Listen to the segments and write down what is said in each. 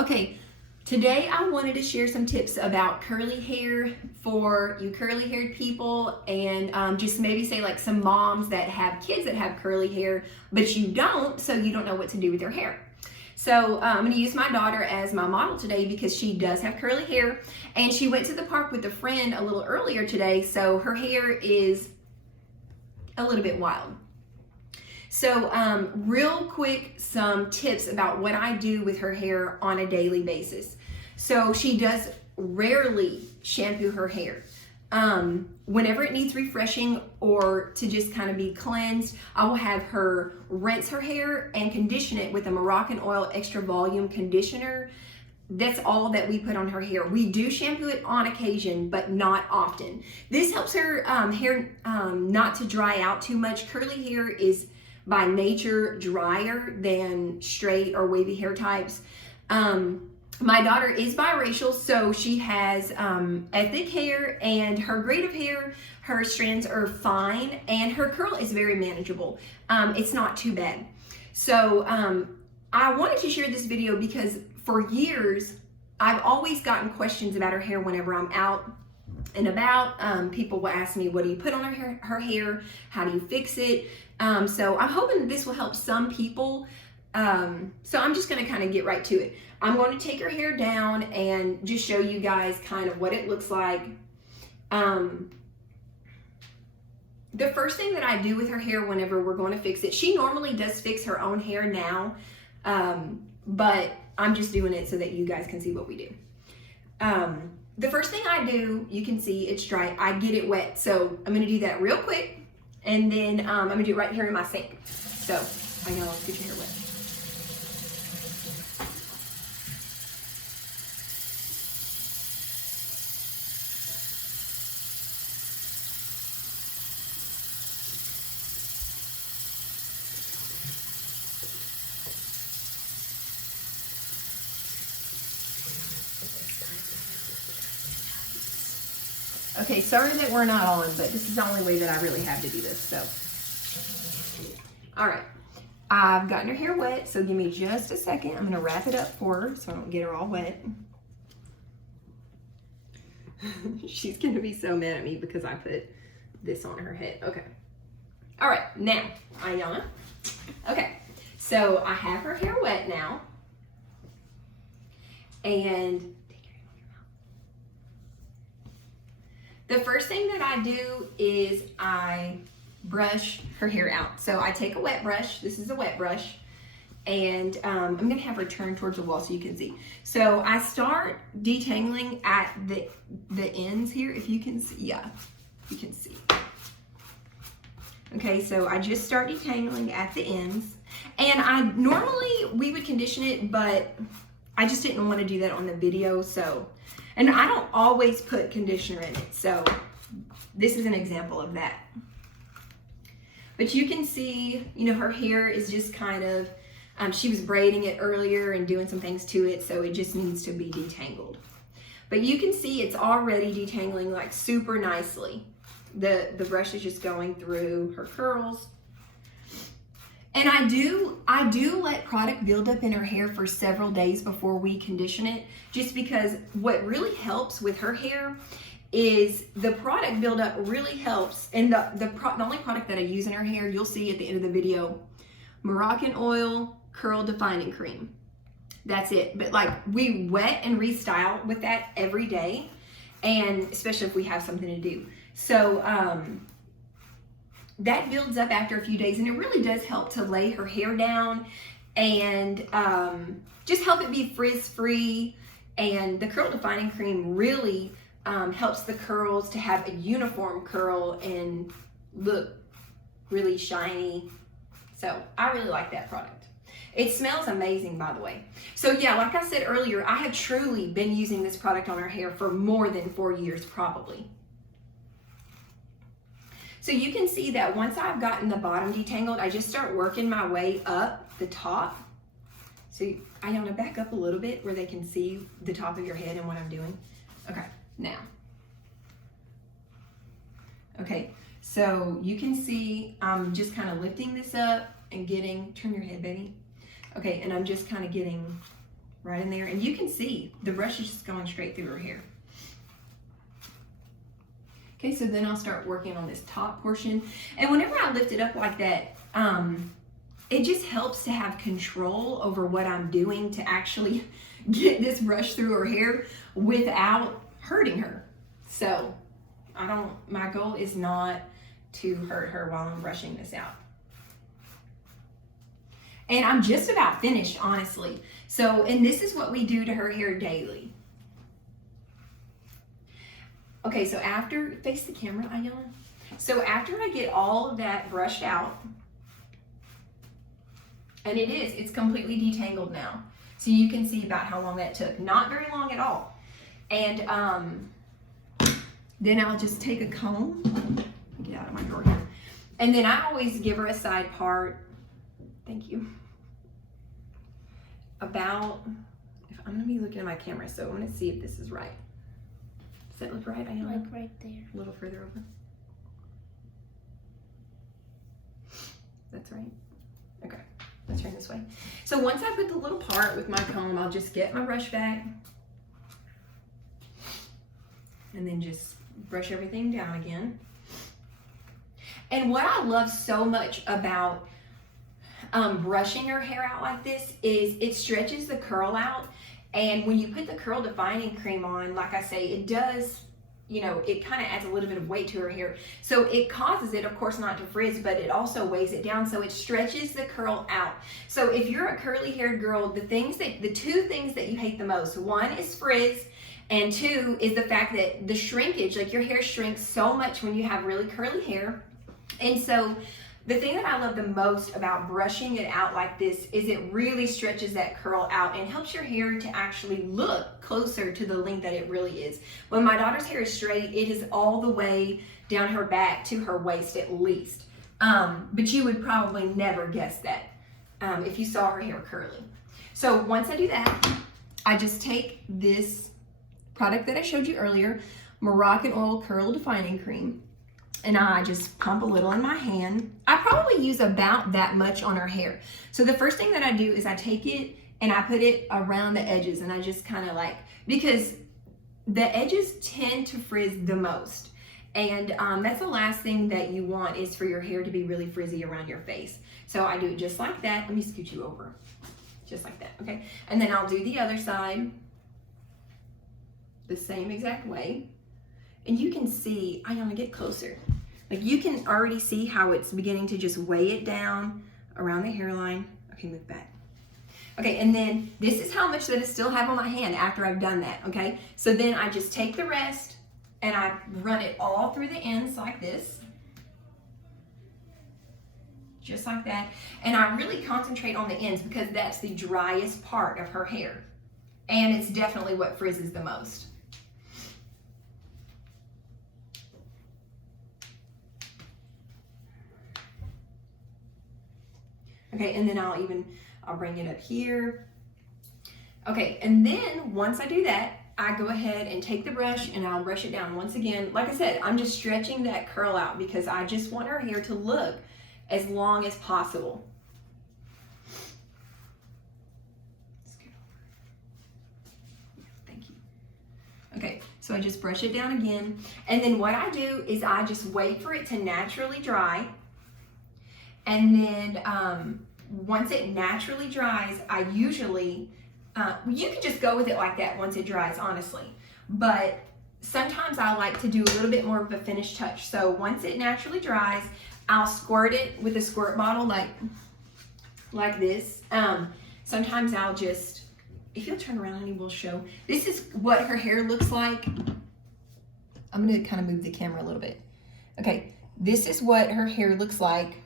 Okay, today I wanted to share some tips about curly hair for you curly haired people, and just maybe say like some moms that have kids that have curly hair, but you don't, so you don't know what to do with your hair. So I'm gonna use my daughter as my model today because she does have curly hair, and she went to the park with a friend a little earlier today, so her hair is a little bit wild. So real quick, some tips about what I do with her hair on a daily basis. So she does rarely shampoo her hair. Whenever it needs refreshing or to just kind of be cleansed, I will have her rinse her hair and condition it with a Moroccan oil extra volume conditioner. That's all that we put on her hair. We do shampoo it on occasion, but not often. This helps her hair not to dry out too much. Curly hair is by nature drier than straight or wavy hair types. My daughter is biracial, so she has ethnic hair, and her grade of hair, her strands are fine, and her curl is very manageable. It's not too bad. So I wanted to share this video because for years, I've always gotten questions about her hair whenever I'm out and about. People will ask me, what do you put on her hair? How do you fix it? So I'm hoping that this will help some people. So I'm just gonna kind of get right to it. I'm going to take her hair down and just show you guys kind of what it looks like. The first thing that I do with her hair whenever we're going to fix it, she normally does fix her own hair now, but I'm just doing it so that you guys can see what we do. The first thing I do, you can see it's dry, I get it wet. So I'm gonna do that real quick, and then I'm gonna do it right here in my sink. So I know, let's get your hair wet. Okay, sorry that we're not on, but this is the only way that I really have to do this, so. All right, I've gotten her hair wet, so give me just a second. I'm gonna wrap it up for her so I don't get her all wet. She's gonna be so mad at me because I put this on her head. Okay. All right, now, Ayana. Okay, so I have her hair wet now, and the first thing that I do is I brush her hair out. So I take a wet brush, this is a wet brush, and I'm gonna have her turn towards the wall so you can see. So I start detangling at the ends here, if you can see, yeah, you can see. Okay, so I just start detangling at the ends, and normally we would condition it, but I just didn't want to do that on the video, so. And I don't always put conditioner in it, so this is an example of that. But you can see, you know, her hair is just kind of, she was braiding it earlier and doing some things to it, so it just needs to be detangled. But you can see it's already detangling like super nicely. The brush is just going through her curls. And I do let product build up in her hair for several days before we condition it, just because what really helps with her hair is the product buildup really helps. And the only product that I use in her hair, you'll see at the end of the video, Moroccan oil curl defining cream. That's it. But like, we wet and restyle with that every day, and especially if we have something to do. So that builds up after a few days, and it really does help to lay her hair down and just help it be frizz-free. And the curl defining cream really helps the curls to have a uniform curl and look really shiny. So I really like that product. It smells amazing, by the way. So yeah, like I said earlier, I have truly been using this product on her hair for more than 4 years, probably. So you can see that once I've gotten the bottom detangled, I just start working my way up the top. So I want to back up a little bit where they can see the top of your head and what I'm doing. Okay, now. Okay, so you can see I'm just kind of lifting this up and getting, turn your head, baby. Okay, and I'm just kind of getting right in there. And you can see the brush is just going straight through her hair. Okay, so then I'll start working on this top portion. And whenever I lift it up like that, it just helps to have control over what I'm doing to actually get this brush through her hair without hurting her. So my goal is not to hurt her while I'm brushing this out. And I'm just about finished, honestly. So, and this is what we do to her hair daily. Okay, so face the camera, Ayana. So after I get all of that brushed out, and it's completely detangled now. So you can see about how long that took. Not very long at all. And then I'll just take a comb, get out of my drawer here. And then I always give her a side part. Thank you. I'm gonna be looking at my camera, so I'm gonna see if this is right. Does that look right? Like right there. A little further over. That's right. Okay, let's turn this way. So once I put the little part with my comb, I'll just get my brush back and then just brush everything down again. And what I love so much about brushing her hair out like this is it stretches the curl out. And when you put the curl defining cream on, like I say, it does, you know, it kind of adds a little bit of weight to her hair. So it causes it, of course, not to frizz, but it also weighs it down. So it stretches the curl out. So if you're a curly haired girl, the two things that you hate the most, one is frizz, and two is the fact that the shrinkage, like your hair shrinks so much when you have really curly hair. And so the thing that I love the most about brushing it out like this is it really stretches that curl out and helps your hair to actually look closer to the length that it really is. When my daughter's hair is straight, it is all the way down her back to her waist at least. But you would probably never guess that if you saw her hair curly. So once I do that, I just take this product that I showed you earlier, Moroccan Oil Curl Defining Cream, and I just pump a little in my hand. I probably use about that much on her hair. So the first thing that I do is I take it and I put it around the edges, and I just kind of because the edges tend to frizz the most. And that's the last thing that you want, is for your hair to be really frizzy around your face. So I do it just like that. Let me scoot you over. Just like that, okay? And then I'll do the other side the same exact way. And you can see, I want to get closer. Like you can already see how it's beginning to just weigh it down around the hairline. Okay, move back. Okay, and then this is how much that I still have on my hand after I've done that, okay? So then I just take the rest and I run it all through the ends like this. Just like that. And I really concentrate on the ends because that's the driest part of her hair. And it's definitely what frizzes the most. Okay, and then I'll bring it up here. Okay, and then once I do that, I go ahead and take the brush and I'll brush it down once again. Like I said, I'm just stretching that curl out because I just want her hair to look as long as possible. Thank you. Okay, so I just brush it down again. And then what I do is I just wait for it to naturally dry. And then once it naturally dries, I usually, you can just go with it like that once it dries, honestly. But sometimes I like to do a little bit more of a finished touch. So once it naturally dries, I'll squirt it with a squirt bottle like this. Sometimes I'll just, if you'll turn around, honey, we'll show. This is what her hair looks like. I'm gonna kind of move the camera a little bit. Okay, this is what her hair looks like.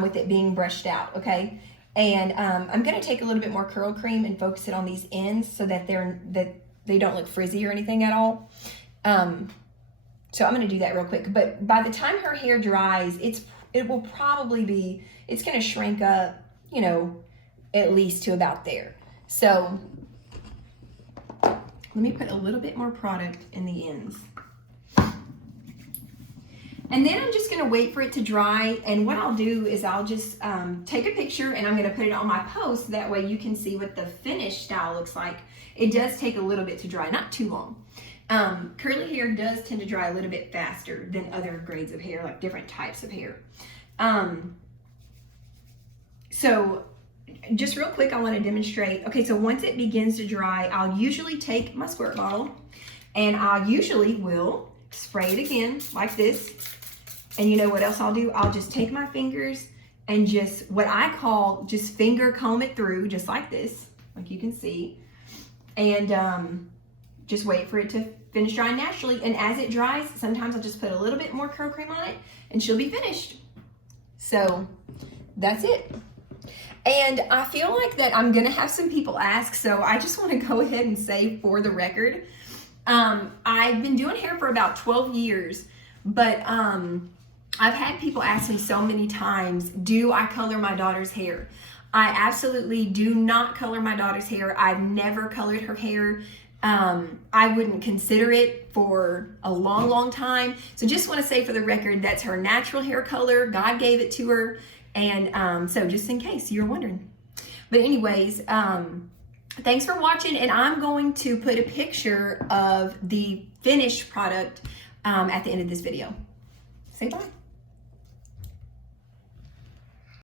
With it being brushed out, okay? And I'm gonna take a little bit more curl cream and focus it on these ends so that they don't look frizzy or anything at all. So I'm gonna do that real quick. But by the time her hair dries, it will probably be, it's gonna shrink up, you know, at least to about there. So let me put a little bit more product in the ends. And then I'm just gonna wait for it to dry, and what I'll do is I'll just take a picture and I'm gonna put it on my post, that way you can see what the finished style looks like. It does take a little bit to dry, not too long. Curly hair does tend to dry a little bit faster than other grades of hair, like different types of hair. So just real quick, I want to demonstrate. Okay, so once it begins to dry, I'll usually take my squirt bottle and I usually will spray it again like this. And you know what else I'll do? I'll just take my fingers and just, what I call, just finger comb it through, just like this, like you can see. And just wait for it to finish drying naturally. And as it dries, sometimes I'll just put a little bit more curl cream on it and she'll be finished. So that's it. And I feel like that I'm gonna have some people ask, so I just wanna go ahead and say for the record, I've been doing hair for about 12 years, but I've had people ask me so many times, do I color my daughter's hair? I absolutely do not color my daughter's hair. I've never colored her hair. I wouldn't consider it for a long, long time. So just want to say for the record, that's her natural hair color. God gave it to her. And so just in case you're wondering. But anyways, thanks for watching. And I'm going to put a picture of the finished product at the end of this video. Say bye.